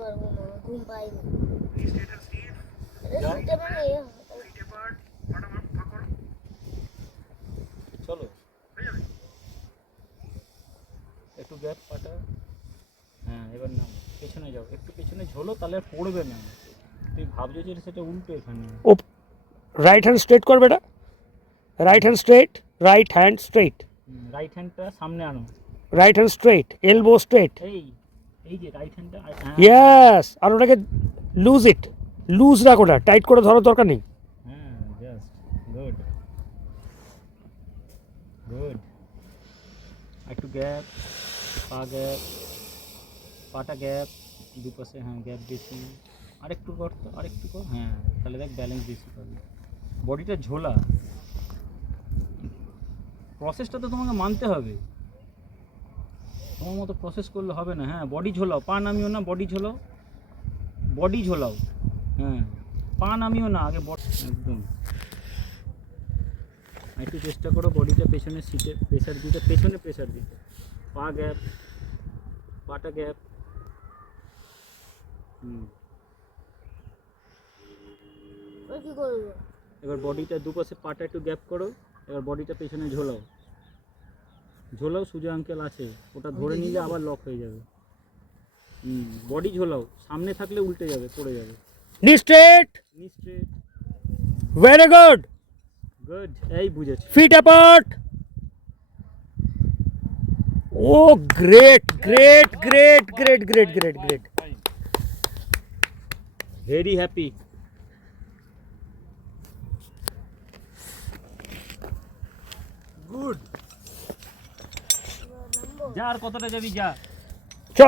পারবো না, ঘুম পাইনি। চলো একটু গ্যাপ পাটা। হ্যাঁ এবার নাও, পেছনে যাও, একটু পেছনে ঝোলো, তাহলে আর পড়বে না। তুই ভাবছো যে সেটা উল্টো এখানে। ও রাইট হ্যান্ড স্ট্রেট করবে এটা, right hand straight, right hand straight, right হ্যান্ডটা সামনে আনো। Right hand straight, elbow straight, এই এই যে রাইট হ্যান্ডটা। ইয়েস। আর ওটাকে লুজ ইট, লুজ রাখো না, টাইট করে ধরার দরকার নেই। হ্যাঁ জাস্ট গুড গুড। একটু গ্যাপ, পা গ্যাপ, পাটা গ্যাপ, দুপাশে হ্যাঁ গ্যাপ বেশি। আরেকটু কর তো, আরেকটু কর, হ্যাঁ তাহলে দেখ ব্যালেন্স বেশি পাবি। বডিটা ঝোলা, প্রসেসটা তো তোমাকে মানতে হবে, তোমার মতো প্রসেস করলে হবে না। হ্যাঁ বডি ঝোলাও, পা নামিও না, বডি ঝোলাও, বডি ঝোলাও। হ্যাঁ পা নামিও না, আগে বডি একদম। একটু চেষ্টা করো বডিটা পেছনে সিটে প্রেশার দিতে, পেছনে প্রেশার দিতে। পা গ্যাপ, পাটা গ্যাপ। কি করবো? এবার বডিটা দুপাশে পাটা একটু গ্যাপ করো, এবার বডিটা পেছনে ঝোলাও, ঝোলাও। সুজা আঙ্কেল আছে, ওটা ধরে নিলে আবার লক হয়ে যাবে। বডি ঝোলাও, সামনে থাকলে উল্টে যাবে, পড়ে যাবে। নি স্ট্রেট, নি স্ট্রেট, ভেরি গুড। গুড, এই বুঝেছি। Feet apart. ও great great great great great great great. Very happy. Good. যা, আর কতটা যাবি, যা। চ